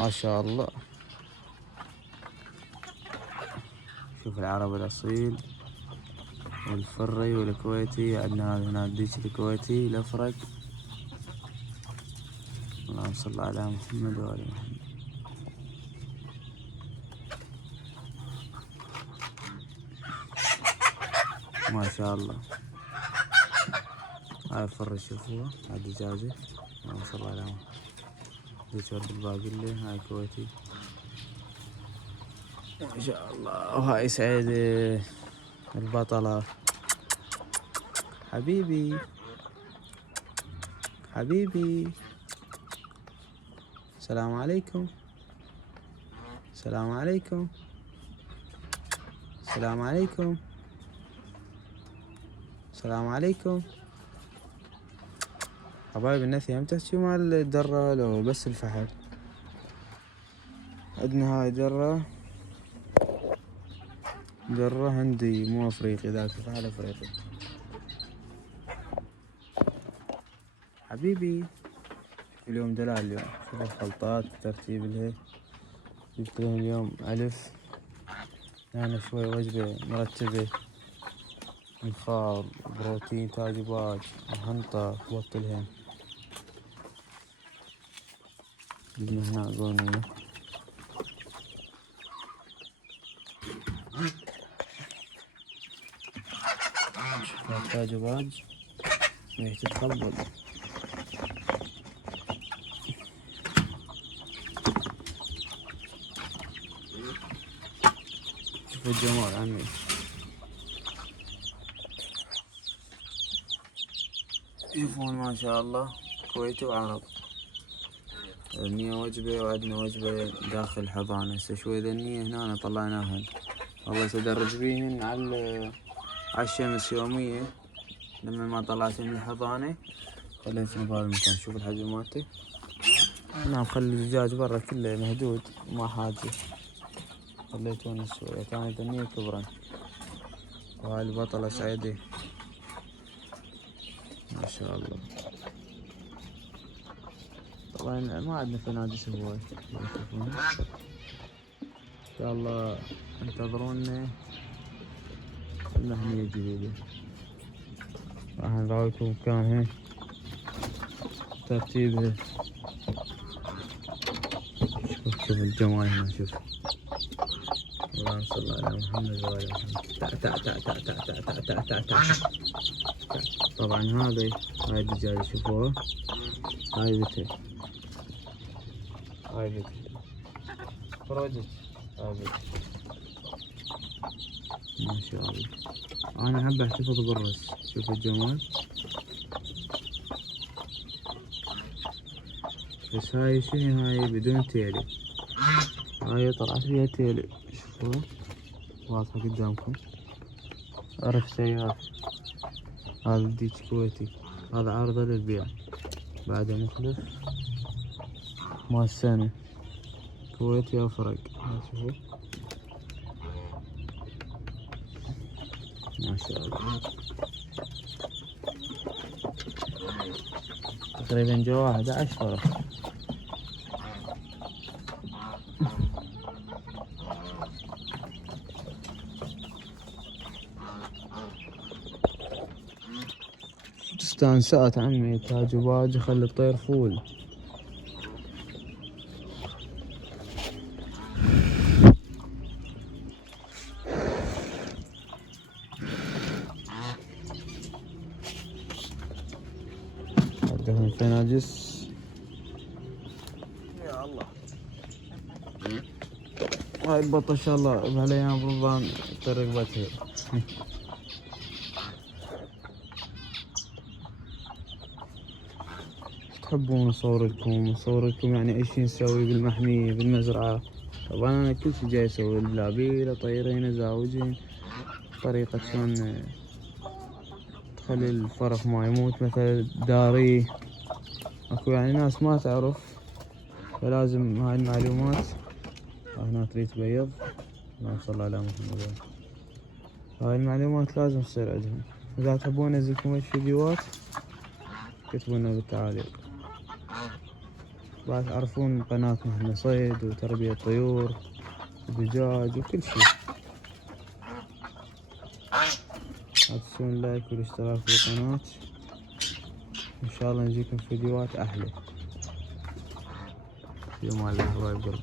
ما شاء الله. شوف العربي الأصيل والفري والكويتي. عندنا هذا هنا الديش الكويتي الأفرق. اللهم صل على محمد وآل محمد. ما شاء الله. هاي الفر شوفوها، هاي دجاجة. اللهم صل على محمد. ديش ورد الباقلي. هاي كويتي ما شاء الله. وهاي سعيدة البطلة. حبيبي حبيبي. السلام عليكم. السلام عليكم. السلام عليكم. السلام عليكم. حبايب النثي هم تحكي مال الدرة لو بس الفحل؟ عندنا هاي درة هندي مو افريقي. ذاك فحل افريقي. حبيبي اليوم دلال. اليوم شوف الخلطات ترتيب لها. جبت لهم اليوم ألف يعني شوي وجبة مرتبة. منخار، بروتين، تاج باج، هنطة، بوطلهم. جبنا هنا أقونية. تاج باج وهي تتخلط. شوف الجمال عمي. شوفون ما شاء الله كويتي وعرب. النية وجبة وعندنا وجبة داخل الحضانة. هسه شوي ذا النية هنا طلعناهن. الله يتدرج بيهن على الشمس يومية. لما ما طلعتهن من الحضانة خليتهن بهذا المكان. شوف الحجم مالته. هنا مخلي الدجاج برا كله مهدود وما حاجة. خليتهن شوية. كانت النية كبرن. وهاي البطلة سعيدة ما شاء الله. طبعا ما عندنا فنادس هواي. ان شاء الله انتظرونا المهنية الجديدة. راح نراويكم مكانها ترتيبها. شوف الجمال هنا. شوف اللهم صل على محمد وآل محمد. تع تع تع تع تع تع تع تع تع تع. طبعا هاي الدجاجة شوفوها. هاي بتها. هاي بتها فرجت. هاي بتها ما شاء الله. أنا أحب أحتفظ بالرأس. شوف الجمال. بس هاي شنو؟ هاي بدون تيلي. هاي طلعت فيها تيلي. شوفوا واضحة قدامكم. عرف سيارة. هذا ديك كويتي. هذا عارضة للبيع بعد مخلف مال السنة. كويتي أفرق. شوفوا ما شاء الله. تقريبا جوا 11 فرق. استانسات عمي. تاج وباج خلي الطير فول. عندهم الفناجس. يا الله. هاي البطة ان شاء الله بهالايام رمضان تطير رقبتها. تحبون نصور لكم يعني ايش نسوي بالمحمية بالمزرعة. طبعا انا كل شي جاي اسوي. البلابيل، طيرين، زاوجين، طريقة شلون تخلي الفرخ ما يموت مثلا داريه. اكو يعني ناس ما تعرف فلازم هاي المعلومات. هنا تريد بيض. اللهم صل على محمد. هاي المعلومات لازم تصير عندهم. اذا تحبون انزلكم الفيديوهات كتبوا لنا بالتعاليق. بعد تعرفون قناتنا احنا صيد وتربية طيور ودجاج وكل شي. لا تنسون اللايك والاشتراك بالقناة، ان شاء الله نجيكم فيديوهات احلى. في امان الله حبايب قلبي.